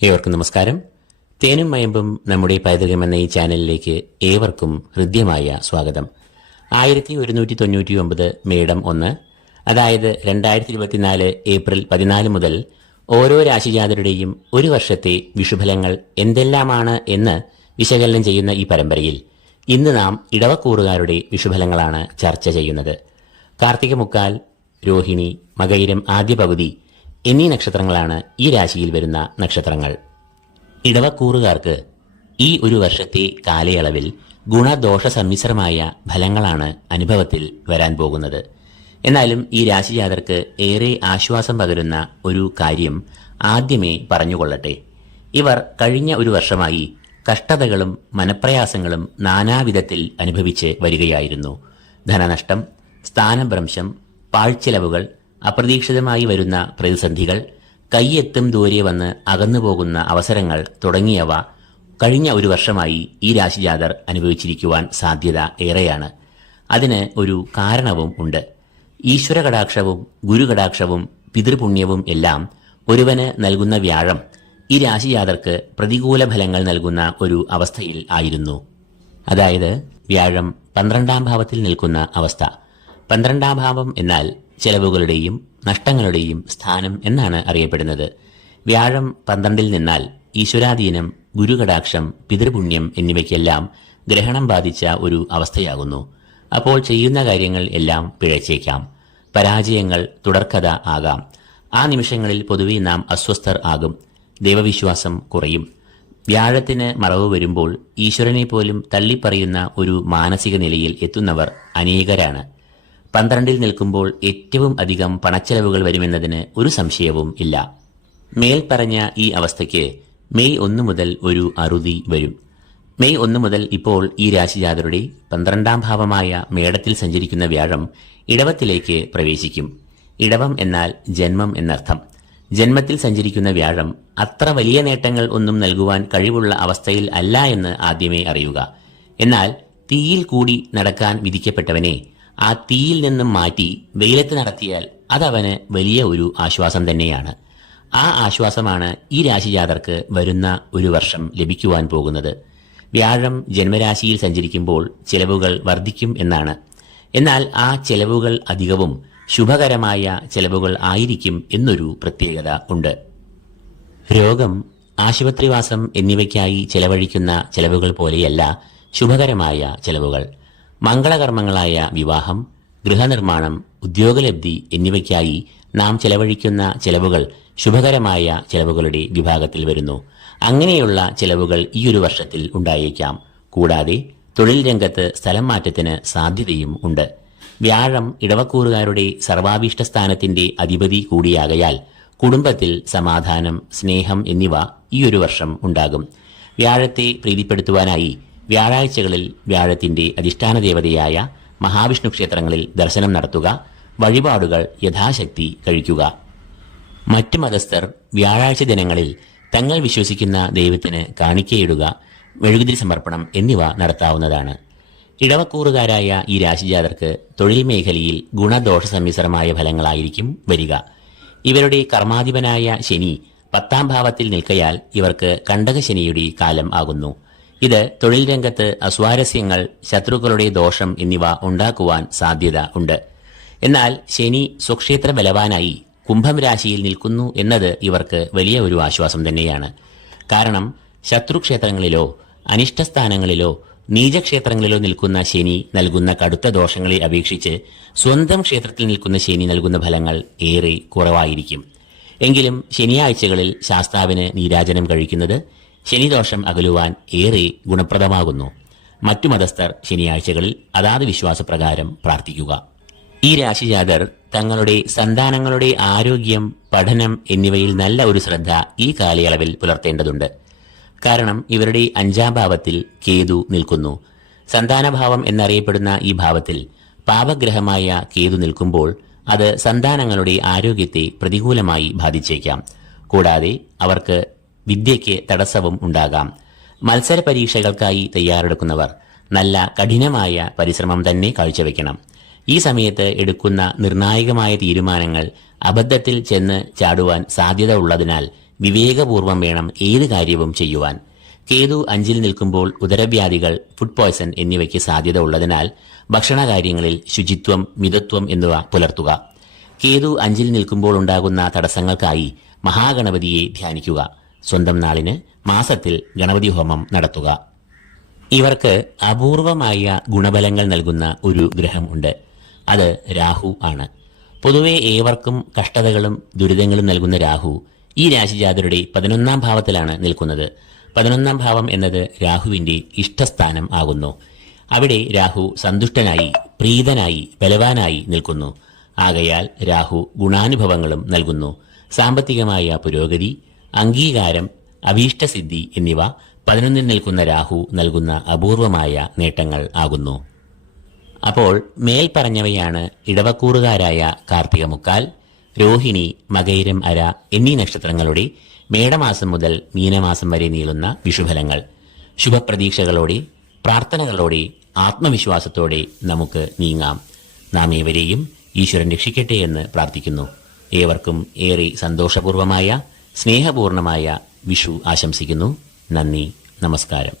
ഏവർക്കും നമസ്കാരം. തേനും മയമ്പും നമ്മുടെ പൈതൃകം എന്ന ഈ ചാനലിലേക്ക് ഏവർക്കും ഹൃദ്യമായ സ്വാഗതം. 1199 മേടം 1, അതായത് 2024 ഏപ്രിൽ 14 മുതൽ ഓരോ രാശിജാതരുടെയും ഒരു വർഷത്തെ വിഷുഫലങ്ങൾ എന്തെല്ലാമാണ് എന്ന് വിശകലനം ചെയ്യുന്ന ഈ പരമ്പരയിൽ ഇന്ന് നാം ഇടവക്കൂറുകാരുടെ വിഷുഫലങ്ങളാണ് ചർച്ച ചെയ്യുന്നത്. കാർത്തിക മുക്കാൽ, രോഹിണി, മകയിരം ആദ്യ പകുതി എന്നീ നക്ഷത്രങ്ങളാണ് ഈ രാശിയിൽ വരുന്ന നക്ഷത്രങ്ങൾ. ഇടവക്കൂറുകാർക്ക് ഈ ഒരു വർഷത്തെ കാലയളവിൽ ഗുണദോഷ സമ്മിശ്രമായ ഫലങ്ങളാണ് അനുഭവത്തിൽ വരാൻ പോകുന്നത്. എന്നാലും ഈ രാശിജാതർക്ക് ഏറെ ആശ്വാസം പകരുന്ന ഒരു കാര്യം ആദ്യമേ പറഞ്ഞുകൊള്ളട്ടെ. ഇവർ കഴിഞ്ഞ ഒരു വർഷമായി കഷ്ടതകളും മനപ്രയാസങ്ങളും നാനാവിധത്തിൽ അനുഭവിച്ച് വരികയായിരുന്നു. ധനനഷ്ടം, സ്ഥാനഭ്രംശം, പാഴ്ചെലവുകൾ, അപ്രതീക്ഷിതമായി വരുന്ന പ്രതിസന്ധികൾ, കൈയെത്തും ദൂരെ വന്ന് അകന്നുപോകുന്ന അവസരങ്ങൾ തുടങ്ങിയവ കഴിഞ്ഞ ഒരു വർഷമായി ഈ രാശിജാതർ അനുഭവിച്ചിരിക്കുവാൻ സാധ്യത ഏറെയാണ്. അതിന് ഒരു കാരണവും ഉണ്ട്. ഈശ്വര കടാക്ഷവും ഗുരുകടാക്ഷവും പിതൃപുണ്യവും എല്ലാം ഒരുവന് നൽകുന്ന വ്യാഴം ഈ രാശിജാതർക്ക് പ്രതികൂല ഫലങ്ങൾ നൽകുന്ന ഒരു അവസ്ഥയിൽ ആയിരുന്നു. അതായത് വ്യാഴം 12ാം ഭാവത്തിൽ നിൽക്കുന്ന അവസ്ഥ. 12ാം ഭാവം എന്നാൽ ചെലവുകളുടെയും നഷ്ടങ്ങളുടെയും സ്ഥാനം എന്നാണ് അറിയപ്പെടുന്നത്. വ്യാഴം 12ൽ നിന്നാൽ ഈശ്വരാധീനം, ഗുരുകടാക്ഷം, പിതൃപുണ്യം എന്നിവയ്ക്കെല്ലാം ഗ്രഹണം ബാധിച്ച ഒരു അവസ്ഥയാകുന്നു. അപ്പോൾ ചെയ്യുന്ന കാര്യങ്ങൾ എല്ലാം പിഴച്ചേക്കാം. പരാജയങ്ങൾ തുടർക്കഥ ആകാം. ആ നിമിഷങ്ങളിൽ പൊതുവെ നാം അസ്വസ്ഥർ ആകും. ദൈവവിശ്വാസം കുറയും. വ്യാഴത്തിന് മറവ് വരുമ്പോൾ ഈശ്വരനെ പോലും തള്ളിപ്പറയുന്ന ഒരു മാനസിക നിലയിൽ എത്തുന്നവർ അനേകരാണ്. 12ൽ നിൽക്കുമ്പോൾ ഏറ്റവും അധികം പണച്ചെലവുകൾ വരുമെന്നതിന് ഒരു സംശയവും ഇല്ല. മേൽപ്പറഞ്ഞ ഈ അവസ്ഥയ്ക്ക് മെയ് 1 മുതൽ ഒരു അറുതി വരും. മെയ് 1 മുതൽ ഇപ്പോൾ ഈ രാശിജാതരുടെ 12ാം ഭാവമായ മേടത്തിൽ സഞ്ചരിക്കുന്ന വ്യാഴം ഇടവത്തിലേക്ക് പ്രവേശിക്കും. ഇടവം എന്നാൽ ജന്മം എന്നർത്ഥം. ജന്മത്തിൽ സഞ്ചരിക്കുന്ന വ്യാഴം അത്ര വലിയ നേട്ടങ്ങൾ ഒന്നും നൽകുവാൻ കഴിവുള്ള അവസ്ഥയിൽ അല്ല എന്ന് ആദ്യമേ അറിയുക. എന്നാൽ തീയിൽ കൂടി നടക്കാൻ വിധിക്കപ്പെട്ടവനെ ആ തീയിൽ നിന്നും മാറ്റി വെയിലത്ത് നടത്തിയാൽ അതവന് വലിയ ഒരു ആശ്വാസം തന്നെയാണ്. ആ ആശ്വാസമാണ് ഈ രാശിജാതർക്ക് വരുന്ന ഒരു വർഷം ലഭിക്കുവാൻ പോകുന്നത്. വ്യാഴം ജന്മരാശിയിൽ സഞ്ചരിക്കുമ്പോൾ ചെലവുകൾ വർദ്ധിക്കും എന്നാണ്. എന്നാൽ ആ ചെലവുകൾ അധികവും ശുഭകരമായ ചെലവുകൾ ആയിരിക്കും എന്നൊരു പ്രത്യേകത ഉണ്ട്. രോഗം, ആശുപത്രിവാസം എന്നിവയ്ക്കായി ചെലവഴിക്കുന്ന ചെലവുകൾ പോലെയല്ല ശുഭകരമായ ചെലവുകൾ. മംഗളകർമ്മങ്ങളായ വിവാഹം, ഗൃഹനിർമ്മാണം, ഉദ്യോഗലബ്ധി എന്നിവയ്ക്കായി നാം ചെലവഴിക്കുന്ന ചെലവുകൾ ശുഭകരമായ ചെലവുകളുടെ വിഭാഗത്തിൽ വരുന്നു. അങ്ങനെയുള്ള ചെലവുകൾ ഈ ഒരു വർഷത്തിൽ ഉണ്ടായേക്കാം. കൂടാതെ തൊഴിൽ രംഗത്ത് സ്ഥലം മാറ്റത്തിന് സാധ്യതയും ഉണ്ട്. വ്യാഴം ഇടവക്കൂറുകാരുടെ സർവാഭീഷ്ട സ്ഥാനത്തിന്റെ അധിപതി കൂടിയാകയാൽ കുടുംബത്തിൽ സമാധാനം, സ്നേഹം എന്നിവ ഈ ഒരു വർഷം ഉണ്ടാകും. വ്യാഴത്തെ പ്രീതിപ്പെടുത്തുവാനായി വ്യാഴാഴ്ചകളിൽ വ്യാഴത്തിന്റെ അധിഷ്ഠാന ദേവതയായ മഹാവിഷ്ണു ക്ഷേത്രങ്ങളിൽ ദർശനം നടത്തുക, വഴിപാടുകൾ യഥാശക്തി കഴിക്കുക. മറ്റു മതസ്ഥർ വ്യാഴാഴ്ച ദിനങ്ങളിൽ തങ്ങൾ വിശ്വസിക്കുന്ന ദൈവത്തിന് കാണിക്കയിടുക, മെഴുകുതിരി സമർപ്പണം എന്നിവ നടത്താവുന്നതാണ്. ഇടവക്കൂറുകാരായ ഈ രാശിജാതർക്ക് തൊഴിൽ മേഖലയിൽ ഗുണദോഷ സമ്മിശ്രമായ ഫലങ്ങളായിരിക്കും വരിക. ഇവരുടെ കർമാധിപനായ ശനി 10ാം ഭാവത്തിൽ നിൽക്കയാൽ ഇവർക്ക് കണ്ടകശനിയുടെ കാലം ആകുന്നു. ഇത് തൊഴിൽ രംഗത്ത് അസ്വാരസ്യങ്ങൾ, ശത്രുക്കളുടെ ദോഷം എന്നിവ ഉണ്ടാക്കുവാൻ സാധ്യത ഉണ്ട്. എന്നാൽ ശനി സ്വക്ഷേത്ര ബലവാനായി കുംഭം രാശിയിൽ നിൽക്കുന്നു എന്നത് ഇവർക്ക് വലിയ ഒരു ആശ്വാസം തന്നെയാണ്. കാരണം ശത്രുക്ഷേത്രങ്ങളിലോ അനിഷ്ടസ്ഥാനങ്ങളിലോ നീചക്ഷേത്രങ്ങളിലോ നിൽക്കുന്ന ശനി നൽകുന്ന കടുത്ത ദോഷങ്ങളെ അപേക്ഷിച്ച് സ്വന്തം ക്ഷേത്രത്തിൽ നിൽക്കുന്ന ശനി നൽകുന്ന ഫലങ്ങൾ ഏറെ കുറവായിരിക്കും. എങ്കിലും ശനിയാഴ്ചകളിൽ ശാസ്താവിന് നീരാജനം കഴിക്കുന്നത് ശനിദോഷം അകലുവാൻ ഏറെ ഗുണപ്രദമാകുന്നു. മറ്റു മതസ്ഥർ ശനിയാഴ്ചകളിൽ അതാത് വിശ്വാസപ്രകാരം പ്രാർത്ഥിക്കുക. ഈ രാശിജാതർ തങ്ങളുടെ സന്താനങ്ങളുടെ ആരോഗ്യം, പഠനം എന്നിവയിൽ നല്ല ഒരു ശ്രദ്ധ ഈ കാലയളവിൽ പുലർത്തേണ്ടതുണ്ട്. കാരണം ഇവരുടെ 5ാം ഭാവത്തിൽ കേതു നിൽക്കുന്നു. സന്താനഭാവം എന്നറിയപ്പെടുന്ന ഈ ഭാവത്തിൽ പാപഗ്രഹമായ കേതു നിൽക്കുമ്പോൾ അത് സന്താനങ്ങളുടെ ആരോഗ്യത്തെ പ്രതികൂലമായി ബാധിച്ചേക്കാം. കൂടാതെ അവർക്ക് വിദ്യയ്ക്ക് തടസ്സവും ഉണ്ടാകാം. മത്സര പരീക്ഷകൾക്കായി തയ്യാറെടുക്കുന്നവർ നല്ല കഠിനമായ പരിശ്രമം തന്നെ കാഴ്ചവെക്കണം. ഈ സമയത്ത് എടുക്കുന്ന നിർണായകമായ തീരുമാനങ്ങൾ അബദ്ധത്തിൽ ചെന്ന് ചാടുവാൻ സാധ്യത ഉള്ളതിനാൽ വിവേകപൂർവം വേണം ഏത് കാര്യവും ചെയ്യുവാൻ. കേതു 5-ൽ നിൽക്കുമ്പോൾ ഉദരവ്യാധികൾ, ഫുഡ് പോയ്സൺ എന്നിവയ്ക്ക് സാധ്യത ഉള്ളതിനാൽ ഭക്ഷണകാര്യങ്ങളിൽ ശുചിത്വം, മിതത്വം എന്നിവ പുലർത്തുക. കേതു 5-ൽ നിൽക്കുമ്പോൾ ഉണ്ടാകുന്ന തടസ്സങ്ങൾക്കായി മഹാഗണപതിയെ ധ്യാനിക്കുക. സ്വന്തം നാളിന് മാസത്തിൽ ഗണപതി ഹോമം നടത്തുക. ഇവർക്ക് അപൂർവമായ ഗുണഫലങ്ങൾ നൽകുന്ന ഒരു ഗ്രഹം ഉണ്ട്. അത് രാഹു ആണ്. പൊതുവെ ഏവർക്കും കഷ്ടതകളും ദുരിതങ്ങളും നൽകുന്ന രാഹു ഈ രാശിജാതരുടെ 11-ാം ഭാവത്തിലാണ് നിൽക്കുന്നത്. 11-ാം ഭാവം എന്നത് രാഹുവിന്റെ ഇഷ്ടസ്ഥാനം ആകുന്നു. അവിടെ രാഹു സന്തുഷ്ടനായി, പ്രീതനായി, ബലവാനായി നിൽക്കുന്നു. ആകയാൽ രാഹു ഗുണാനുഭവങ്ങളും നൽകുന്നു. സാമ്പത്തികമായ പുരോഗതി, അംഗീകാരം, അഭീഷ്ടസിദ്ധി എന്നിവ 11-ൽ നിൽക്കുന്ന രാഹു നൽകുന്ന അപൂർവമായ നേട്ടങ്ങൾ ആകുന്നു. അപ്പോൾ മേൽപ്പറഞ്ഞവയാണ് ഇടവക്കൂറുകാരായ കാർത്തിക മുക്കാൽ, രോഹിണി, മകയിരം അര എന്നീ നക്ഷത്രങ്ങളുടെ മേടമാസം മുതൽ മീനമാസം വരെ നീളുന്ന വിഷുഫലങ്ങൾ. ശുഭപ്രതീക്ഷകളോടെ, പ്രാർത്ഥനകളോടെ, ആത്മവിശ്വാസത്തോടെ നമുക്ക് നീങ്ങാം. നാം ഏവരെയും ഈശ്വരൻ രക്ഷിക്കട്ടെ എന്ന് പ്രാർത്ഥിക്കുന്നു. ഏവർക്കും ഏറെ സന്തോഷപൂർവമായ, സ്നേഹപൂർണമായ വിഷു ആശംസിക്കുന്നു. നന്ദി, നമസ്കാരം.